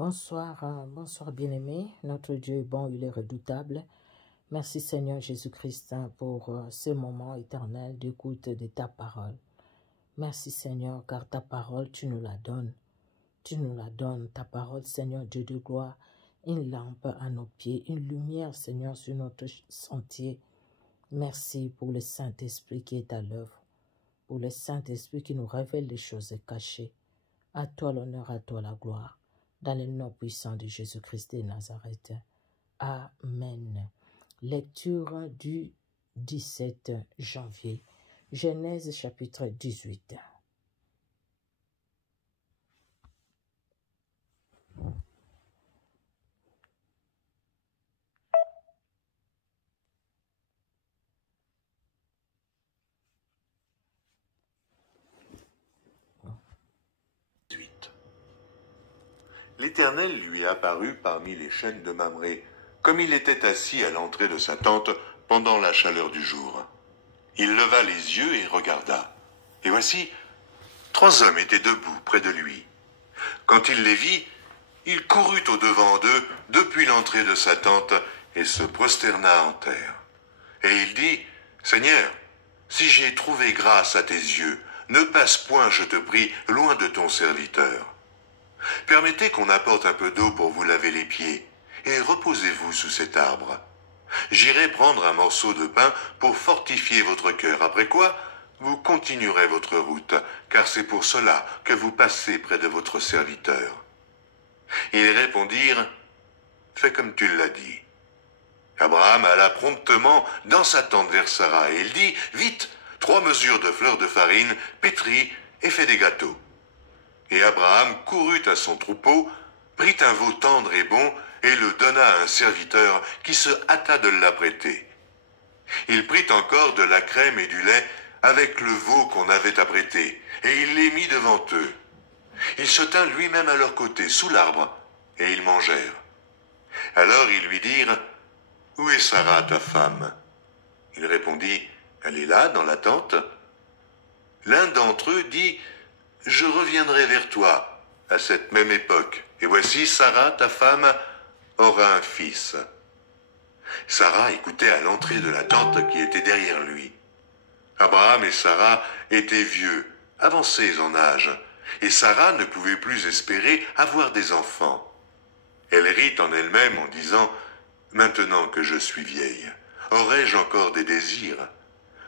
Bonsoir bien-aimé. Notre Dieu est bon, il est redoutable. Merci Seigneur Jésus-Christ pour ce moment éternel d'écoute de ta parole. Merci Seigneur, car ta parole, tu nous la donnes. Tu nous la donnes, ta parole, Seigneur Dieu de gloire, une lampe à nos pieds, une lumière, Seigneur, sur notre sentier. Merci pour le Saint-Esprit qui est à l'œuvre, pour le Saint-Esprit qui nous révèle les choses cachées. À toi l'honneur, à toi la gloire. Dans le nom puissant de Jésus-Christ de Nazareth. Amen. Lecture du 17 janvier. Genèse chapitre 18. L'Éternel lui apparut parmi les chênes de Mamré, comme il était assis à l'entrée de sa tente pendant la chaleur du jour. Il leva les yeux et regarda. Et voici, 3 hommes étaient debout près de lui. Quand il les vit, il courut au-devant d'eux depuis l'entrée de sa tente et se prosterna en terre. Et il dit, « Seigneur, si j'ai trouvé grâce à tes yeux, ne passe point, je te prie, loin de ton serviteur. Permettez qu'on apporte un peu d'eau pour vous laver les pieds, et reposez-vous sous cet arbre. J'irai prendre un morceau de pain pour fortifier votre cœur, après quoi vous continuerez votre route, car c'est pour cela que vous passez près de votre serviteur. » Ils répondirent, « Fais comme tu l'as dit. » Abraham alla promptement dans sa tente vers Sarah, et il dit, « Vite, 3 mesures de fleurs de farine, pétris et fais des gâteaux. » Et Abraham courut à son troupeau, prit un veau tendre et bon, et le donna à un serviteur qui se hâta de l'apprêter. Il prit encore de la crème et du lait avec le veau qu'on avait apprêté, et il les mit devant eux. Il se tint lui-même à leur côté, sous l'arbre, et ils mangèrent. Alors ils lui dirent, « Où est Sarah, ta femme ?» Il répondit, « Elle est là, dans la tente. » L'un d'entre eux dit, « Je reviendrai vers toi à cette même époque, et voici Sarah, ta femme, aura un fils. » Sarah écoutait à l'entrée de la tente qui était derrière lui. Abraham et Sarah étaient vieux, avancés en âge, et Sarah ne pouvait plus espérer avoir des enfants. Elle rit en elle-même en disant, « Maintenant que je suis vieille, aurai-je encore des désirs?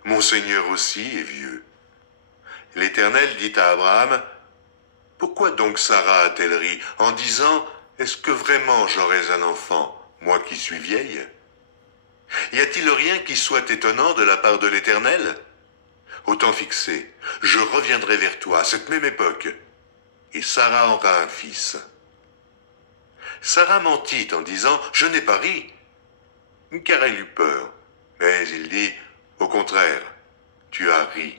Mon Seigneur aussi est vieux. » L'Éternel dit à Abraham, « Pourquoi donc Sarah a-t-elle ri en disant, « Est-ce que vraiment j'aurais un enfant, moi qui suis vieille ?» Y a-t-il rien qui soit étonnant de la part de l'Éternel? Au temps fixé, je reviendrai vers toi à cette même époque, et Sarah aura un fils. » Sarah mentit en disant, « Je n'ai pas ri, » car elle eut peur. Mais il dit, « Au contraire, tu as ri. »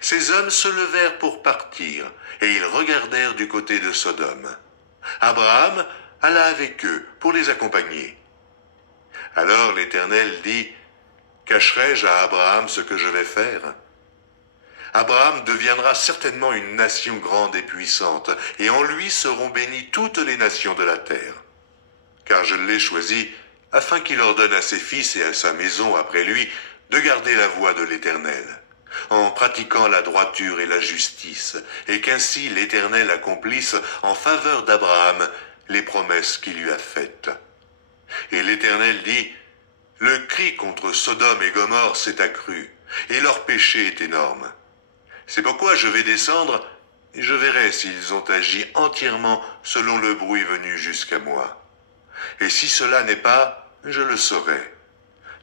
Ces hommes se levèrent pour partir, et ils regardèrent du côté de Sodome. Abraham alla avec eux pour les accompagner. Alors l'Éternel dit, « Cacherai-je à Abraham ce que je vais faire? Abraham deviendra certainement une nation grande et puissante, et en lui seront bénies toutes les nations de la terre. Car je l'ai choisi afin qu'il ordonne à ses fils et à sa maison après lui de garder la voie de l'Éternel, en pratiquant la droiture et la justice, et qu'ainsi l'Éternel accomplisse en faveur d'Abraham les promesses qu'il lui a faites. » Et l'Éternel dit, « Le cri contre Sodome et Gomorrhe s'est accru, et leur péché est énorme. C'est pourquoi je vais descendre, et je verrai s'ils ont agi entièrement selon le bruit venu jusqu'à moi. Et si cela n'est pas, je le saurai. »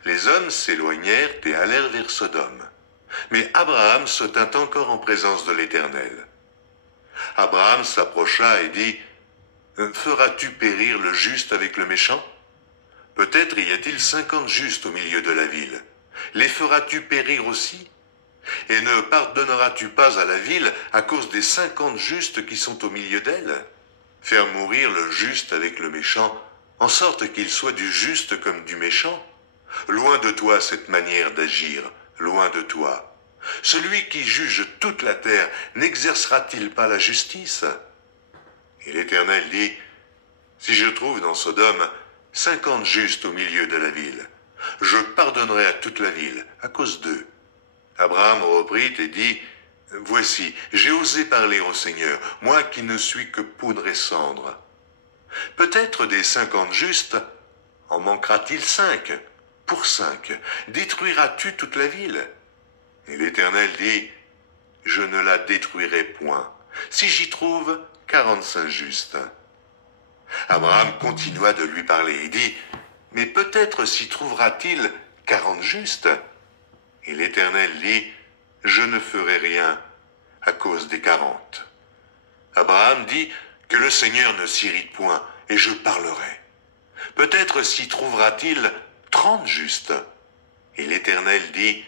Les hommes s'éloignèrent et allèrent vers Sodome. Mais Abraham se tint encore en présence de l'Éternel. Abraham s'approcha et dit, « Feras-tu périr le juste avec le méchant? Peut-être y a-t-il 50 justes au milieu de la ville. Les feras-tu périr aussi? Et ne pardonneras-tu pas à la ville à cause des 50 justes qui sont au milieu d'elle? Faire mourir le juste avec le méchant, en sorte qu'il soit du juste comme du méchant? Loin de toi cette manière d'agir, loin de toi. Celui qui juge toute la terre n'exercera-t-il pas la justice? » Et l'Éternel dit, Si je trouve dans Sodome 50 justes au milieu de la ville, je pardonnerai à toute la ville à cause d'eux. Abraham reprit et dit, voici, j'ai osé parler au Seigneur, moi qui ne suis que poudre et cendre. Peut-être des 50 justes, en manquera-t-il 5? Pour 5, détruiras-tu toute la ville? Et l'Éternel dit, je ne la détruirai point, si j'y trouve 45 justes. Abraham continua de lui parler et dit, mais peut-être s'y trouvera-t-il 40 justes? Et l'Éternel dit, je ne ferai rien à cause des 40. Abraham dit, que le Seigneur ne s'irrite point, et je parlerai. Peut-être s'y trouvera-t-il 30 justes. Et l'Éternel dit,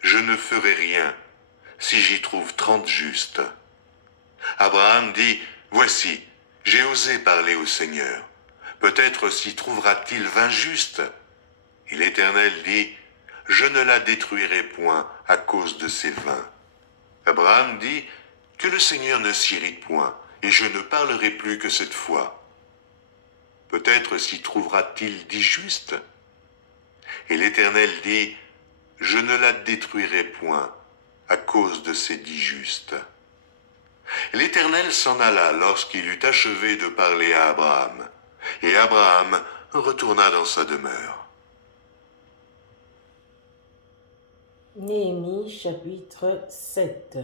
je ne ferai rien si j'y trouve 30 justes. Abraham dit, voici, j'ai osé parler au Seigneur. Peut-être s'y trouvera-t-il 20 justes. Et l'Éternel dit, je ne la détruirai point à cause de ces 20. Abraham dit, que le Seigneur ne s'irrite point, et je ne parlerai plus que cette fois. Peut-être s'y trouvera-t-il 10 justes. Et l'Éternel dit, je ne la détruirai point à cause de ces 10 justes. L'Éternel s'en alla lorsqu'il eut achevé de parler à Abraham, et Abraham retourna dans sa demeure. Néhémie chapitre 7.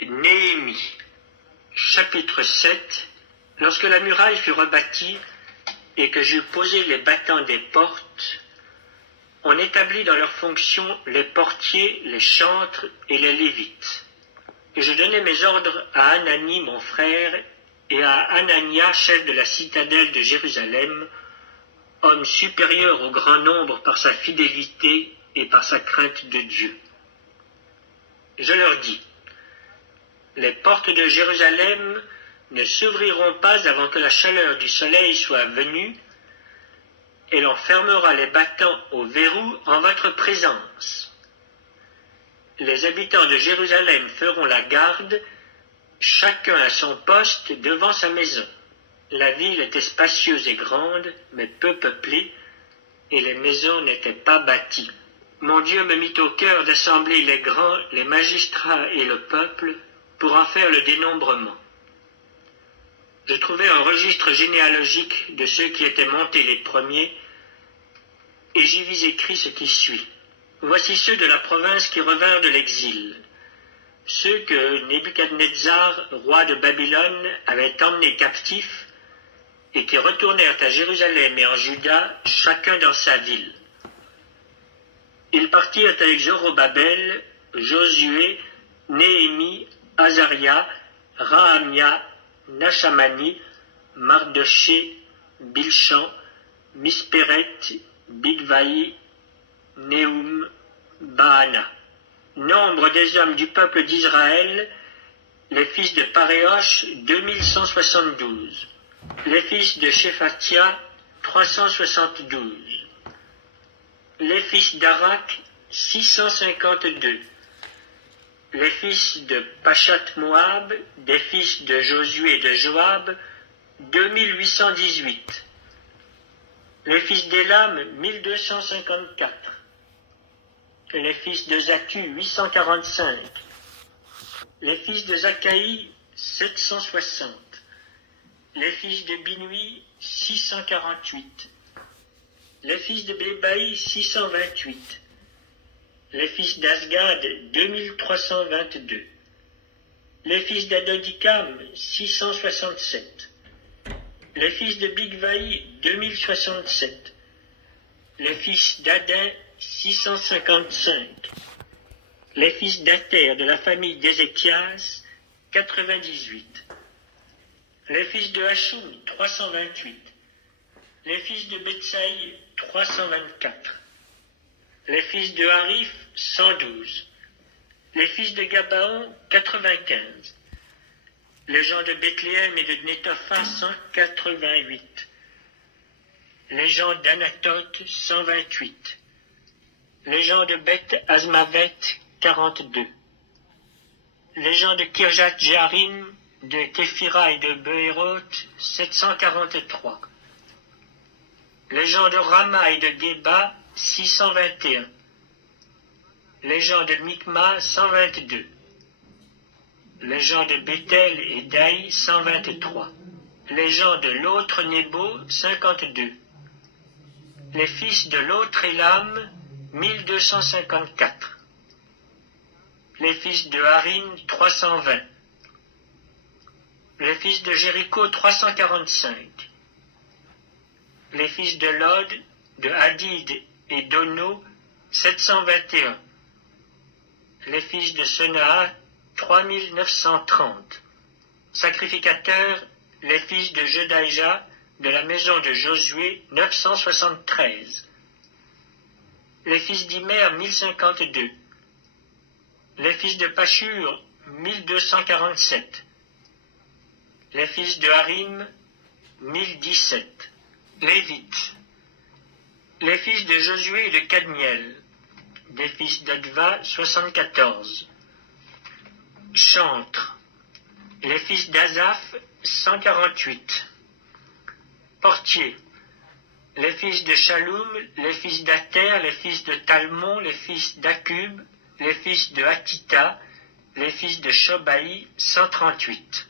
Néhémie, chapitre 7. Lorsque la muraille fut rebâtie et que j'eus posé les battants des portes, on établit dans leurs fonctions les portiers, les chantres et les lévites. Et je donnai mes ordres à Anani, mon frère, et à Anania, chef de la citadelle de Jérusalem, homme supérieur au grand nombre par sa fidélité et par sa crainte de Dieu. Je leur dis, les portes de Jérusalem ne s'ouvriront pas avant que la chaleur du soleil soit venue, et l'on fermera les battants au verrou en votre présence. Les habitants de Jérusalem feront la garde, chacun à son poste devant sa maison. La ville était spacieuse et grande, mais peu peuplée, et les maisons n'étaient pas bâties. Mon Dieu me mit au cœur d'assembler les grands, les magistrats et le peuple, pour en faire le dénombrement. Je trouvai un registre généalogique de ceux qui étaient montés les premiers, et j'y vis écrit ce qui suit. Voici ceux de la province qui revinrent de l'exil, ceux que Nebuchadnezzar, roi de Babylone, avait emmenés captifs, et qui retournèrent à Jérusalem et en Juda, chacun dans sa ville. Ils partirent avec Zorobabel, Josué, Néhémie, Azaria, Rahamia, Nachamani, Mardoché, Bilchan, Mispéret, Bigvaï, Néhum, Baana. Nombre des hommes du peuple d'Israël, les fils de Paréosh, 2172. Les fils de Shephatia, 372. Les fils d'Arak, 652. Les fils de Pachat-Moab, des fils de Josué et de Joab, 2818. Les fils d'Élam, 1254. Les fils de Zatu, 845. Les fils de Zakaï, 760. Les fils de Binui, 648. Les fils de Bébaï, 628. Les fils d'Asgad, 2322. Les fils d'Adodikam, 667. Les fils de Bigvaï, 2067. Les fils d'Adin, 655. Les fils d'Ater de la famille d'Ézéchias, 98. Les fils de Hachum, 328. Les fils de Betsaï, 324. Les fils de Harif, 112. Les fils de Gabaon, 95. Les gens de Bethléem et de Netopha, 188. les gens d'Anatote, 128. Les gens de Beth Azmavet, 42. Les gens de Kirjat Jearim, de Képhira et de Behéroth, 743. Les gens de Rama et de Geba, 621. Les gens de Mikma, 122. Les gens de Bethel et d'Aï, 123. Les gens de l'autre Nebo, 52. Les fils de l'autre Élam, 1254. Les fils de Harim, 320. Les fils de Jéricho, 345. Les fils de Lod, de Hadid et d'Ono, 721. Les fils de Senaa, 3930. Sacrificateurs, les fils de Jedaïja, de la maison de Josué, 973. Les fils d'Imer, 1052. Les fils de Pashur, 1247. Les fils de Harim, 1017. Lévites. Les fils de Josué et de Cadmiel. Des fils d'Adva, 74. Chantres. Les fils d'Azaph, 148. Portiers. Les fils de Shaloum, les fils d'Ater, les fils de Talmon, les fils d'Akub, les fils de Hatita, les fils de Shobaï, 138.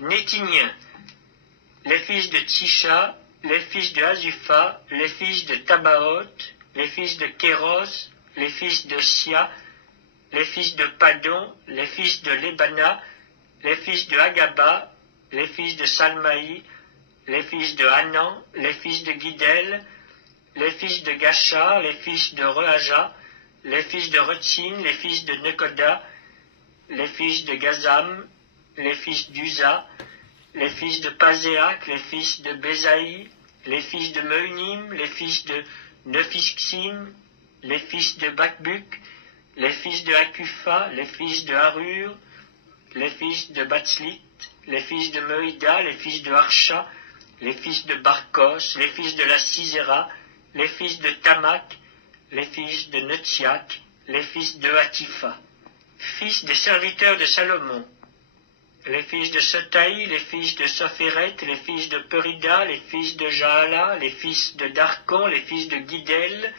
Nétiniens. Les fils de Tisha, les fils de Azufa, les fils de Tabaoth, les fils de Kéros, les fils de Sia, les fils de Padon, les fils de Lébana, les fils de Agaba, les fils de Salmaï, les fils de Hanan, les fils de Guidel, les fils de Gacha, les fils de Rehaja, les fils de Retzin, les fils de Nekoda, les fils de Gazam, les fils d'Uza, les fils de Pazéak, les fils de Bézaï, les fils de Meunim, les fils de Nephixim, les fils de Bakbuk, les fils de Akufa, les fils de Harur, les fils de Batslit, les fils de Meuida, les fils de Harsha, les fils de Barkos, les fils de la Sisera, les fils de Tamak, les fils de Netziak, les fils de Hatifa, fils des serviteurs de Salomon, les fils de Sotaï, les fils de Sophéret, les fils de Perida, les fils de Jaala, les fils de Darkon, les fils de Guidel,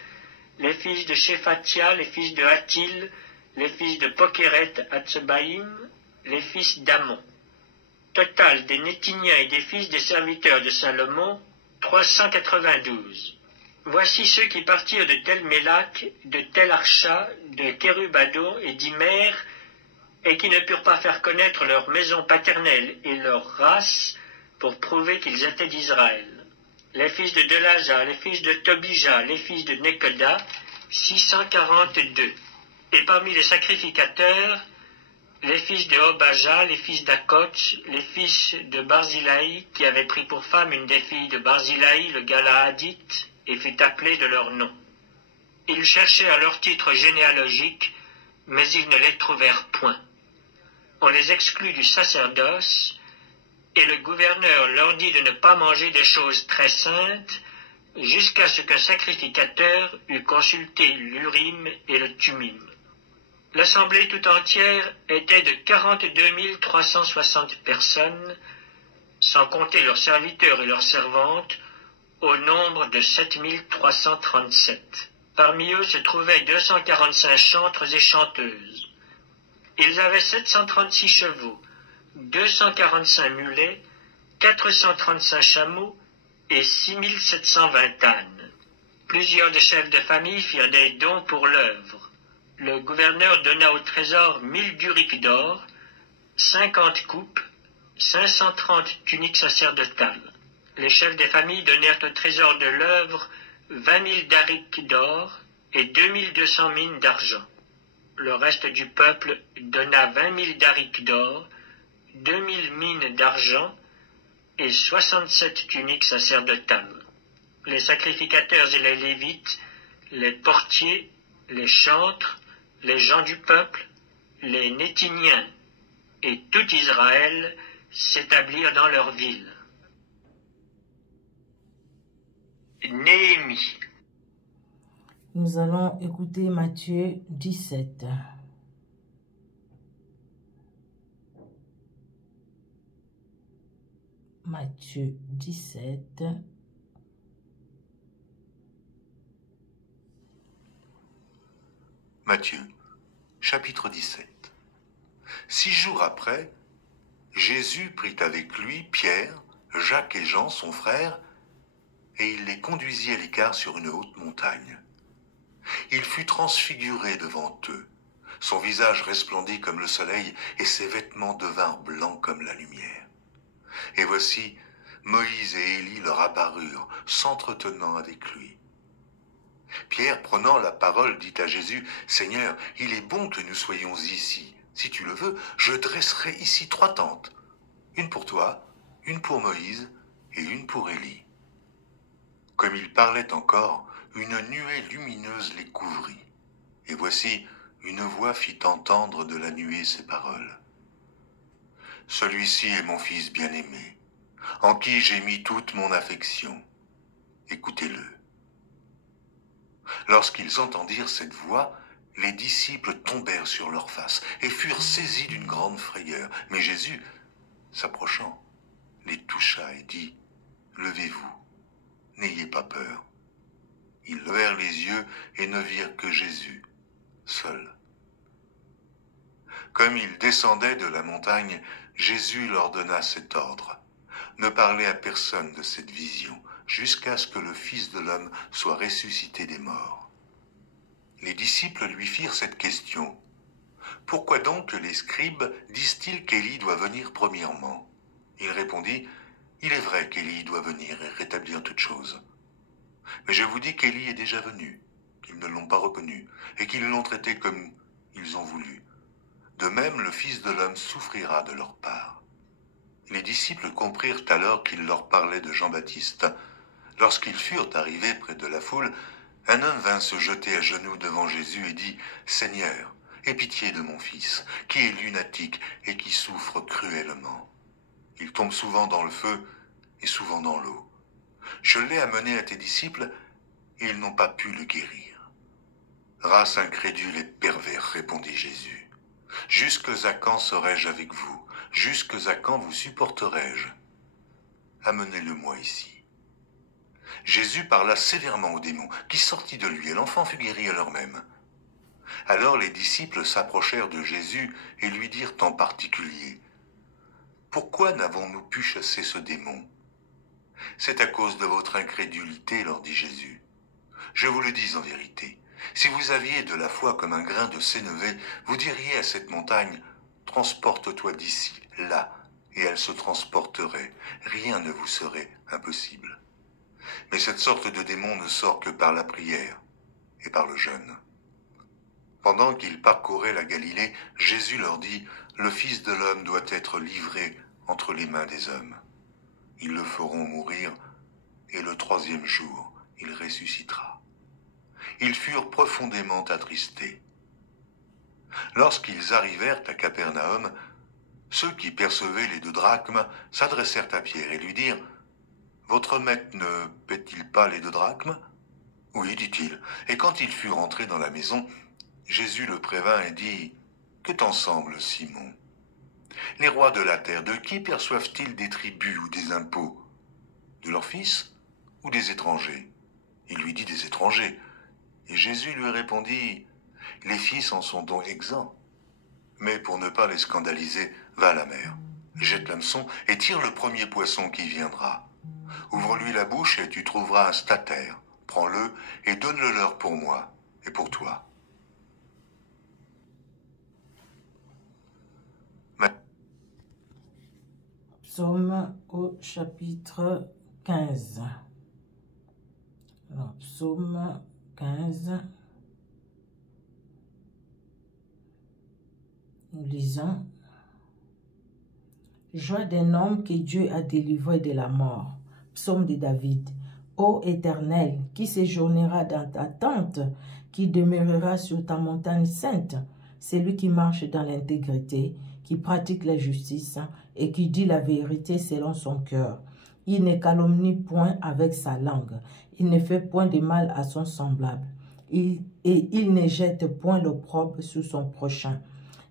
les fils de Shephatia, les fils de Hatil, les fils de Pokeret Hatsebaïm, les fils d'Amon. Total des Nétiniens et des fils des serviteurs de Salomon, 392. Voici ceux qui partirent de Tel Mélak, de Tel Archa, de Kérubadon et d'Imer, et qui ne purent pas faire connaître leur maison paternelle et leur race pour prouver qu'ils étaient d'Israël. Les fils de Delaja, les fils de Tobija, les fils de Nekoda, 642. Et parmi les sacrificateurs, les fils de Obaja, les fils d'Akoch, les fils de Barzilai, qui avaient pris pour femme une des filles de Barzilai, le Galaadite, et fut appelé de leur nom. Ils cherchèrent leur titre généalogique, mais ils ne les trouvèrent point. On les exclut du sacerdoce, et le gouverneur leur dit de ne pas manger des choses très saintes, jusqu'à ce qu'un sacrificateur eût consulté l'Urim et le Tumim. L'assemblée tout entière était de 42 360 personnes, sans compter leurs serviteurs et leurs servantes, au nombre de 7 337. Parmi eux se trouvaient 245 chantres et chanteuses. Ils avaient 736 chevaux, 245 mulets, 435 chameaux et 6720 ânes. Plusieurs des chefs de famille firent des dons pour l'œuvre. Le gouverneur donna au trésor 1000 duriques d'or, 50 coupes, 530 tuniques sacerdotales. Les chefs des familles donnèrent au trésor de l'œuvre 20 000 darics d'or et 2200 mines d'argent. Le reste du peuple donna 20 000 darics d'or, 2000 mines d'argent et 67 tuniques sacerdotales. Les sacrificateurs et les lévites, les portiers, les chantres, les gens du peuple, les Nétiniens et tout Israël s'établirent dans leur ville. Néhémie. Nous allons écouter Matthieu 17. Matthieu 17. Matthieu, chapitre 17. 6 jours après, Jésus prit avec lui Pierre, Jacques et Jean, son frère, et il les conduisit à l'écart sur une haute montagne. Il fut transfiguré devant eux. Son visage resplendit comme le soleil, et ses vêtements devinrent blancs comme la lumière. Et voici, Moïse et Élie leur apparurent, s'entretenant avec lui. Pierre, prenant la parole, dit à Jésus, « Seigneur, il est bon que nous soyons ici. Si tu le veux, je dresserai ici 3 tentes, une pour toi, une pour Moïse et une pour Élie. » Comme il parlait encore, une nuée lumineuse les couvrit. Et voici, une voix fit entendre de la nuée ces paroles. « Celui-ci est mon fils bien-aimé, en qui j'ai mis toute mon affection. Écoutez-le. » Lorsqu'ils entendirent cette voix, les disciples tombèrent sur leurs faces et furent saisis d'une grande frayeur. Mais Jésus, s'approchant, les toucha et dit, « Levez-vous, n'ayez pas peur. » Ils levèrent les yeux et ne virent que Jésus, seul. Comme ils descendaient de la montagne, Jésus leur donna cet ordre. « Ne parlez à personne de cette vision, jusqu'à ce que le Fils de l'homme soit ressuscité des morts. » Les disciples lui firent cette question. « Pourquoi donc les scribes disent-ils qu'Élie doit venir premièrement ?» Il répondit, « Il est vrai qu'Élie doit venir et rétablir toutes choses. Mais je vous dis qu'Élie est déjà venu, qu'ils ne l'ont pas reconnu, et qu'ils l'ont traité comme ils ont voulu. De même, le Fils de l'homme souffrira de leur part. » Les disciples comprirent alors qu'il leur parlait de Jean-Baptiste. Lorsqu'ils furent arrivés près de la foule, un homme vint se jeter à genoux devant Jésus et dit, « Seigneur, aie pitié de mon fils, qui est lunatique et qui souffre cruellement. Il tombe souvent dans le feu et souvent dans l'eau. Je l'ai amené à tes disciples et ils n'ont pas pu le guérir. » « Race incrédule et pervers, répondit Jésus. Jusques à quand serai-je avec vous? Jusques à quand vous supporterai-je? Amenez-le-moi ici. » Jésus parla sévèrement au démon, qui sortit de lui, et l'enfant fut guéri à l'heure même. Alors les disciples s'approchèrent de Jésus et lui dirent en particulier, « Pourquoi n'avons-nous pu chasser ce démon? » « C'est à cause de votre incrédulité, leur dit Jésus. Je vous le dis en vérité, si vous aviez de la foi comme un grain de sénévé, vous diriez à cette montagne, « Transporte-toi d'ici, là », et elle se transporterait. Rien ne vous serait impossible. Mais cette sorte de démon ne sort que par la prière et par le jeûne. » Pendant qu'ils parcouraient la Galilée, Jésus leur dit, « Le Fils de l'homme doit être livré entre les mains des hommes. Ils le feront mourir, et le 3e jour, il ressuscitera. » Ils furent profondément attristés. Lorsqu'ils arrivèrent à Capernaum, ceux qui percevaient les 2 drachmes s'adressèrent à Pierre et lui dirent, « Votre maître ne paie-t-il pas les 2 drachmes ?» « Oui, dit-il. » Et quand il fut rentré dans la maison, Jésus le prévint et dit, « Que t'en semble, Simon? Les rois de la terre, de qui perçoivent-ils des tributs ou des impôts? De leurs fils ou des étrangers? » Il lui dit, « Des étrangers. » Et Jésus lui répondit, « Les fils en sont donc exempts. Mais pour ne pas les scandaliser, va à la mer, jette l'hameçon et tire le premier poisson qui viendra. Ouvre-lui la bouche et tu trouveras un statère. Prends-le et donne-le leur pour moi et pour toi. » Psaume au chapitre 15. Alors, psaume 15. Nous lisons. Joie d'un homme que Dieu a délivré de la mort. Psaume de David. Ô Éternel, qui séjournera dans ta tente, qui demeurera sur ta montagne sainte, celui qui marche dans l'intégrité, qui pratique la justice et qui dit la vérité selon son cœur. Il ne calomnie point avec sa langue. Il ne fait point de mal à son semblable. Et il ne jette point l'opprobre sur son prochain.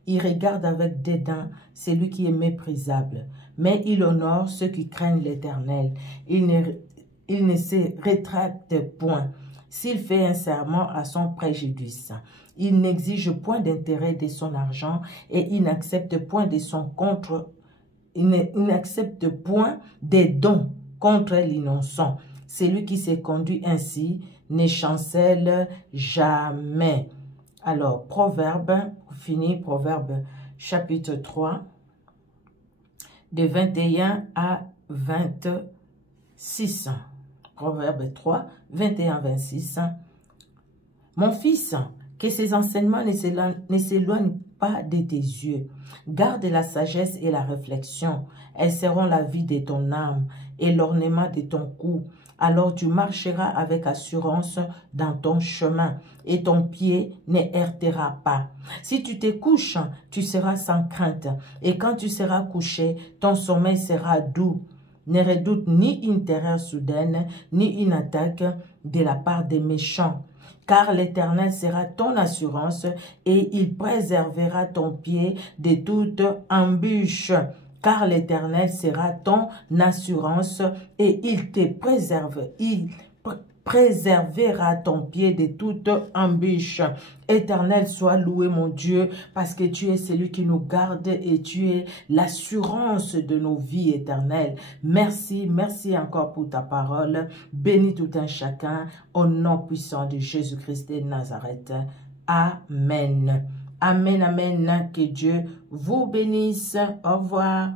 Il regarde avec dédain celui qui est méprisable. Mais il honore ceux qui craignent l'Éternel. Il ne se rétracte point. S'il fait un serment à son préjudice, il n'exige point d'intérêt de son argent et il n'accepte point de son contre. Il n'accepte point des dons contre l'innocent. Celui qui se conduit ainsi ne chancelle jamais. Alors, Proverbe, pour finir, Proverbe chapitre 3, de 21 à 26. Proverbe 3, 21 à 26. Mon fils, que ces enseignements ne s'éloignent pas de tes yeux. Garde la sagesse et la réflexion. Elles seront la vie de ton âme et l'ornement de ton cou. Alors tu marcheras avec assurance dans ton chemin et ton pied ne heurtera pas. Si tu te couches, tu seras sans crainte. Et quand tu seras couché, ton sommeil sera doux. Ne redoute ni une terreur soudaine, ni une attaque de la part des méchants. Car l'Éternel sera ton assurance et il préservera ton pied de toute embûche. Car l'Éternel sera ton assurance et il te préserve. Il préservera ton pied de toute embûche. Éternel, sois loué mon Dieu, parce que tu es celui qui nous garde et tu es l'assurance de nos vies éternelles. Merci, merci encore pour ta parole. Bénis tout un chacun au nom puissant de Jésus-Christ de Nazareth. Amen. Amen, amen. Que Dieu vous bénisse. Au revoir.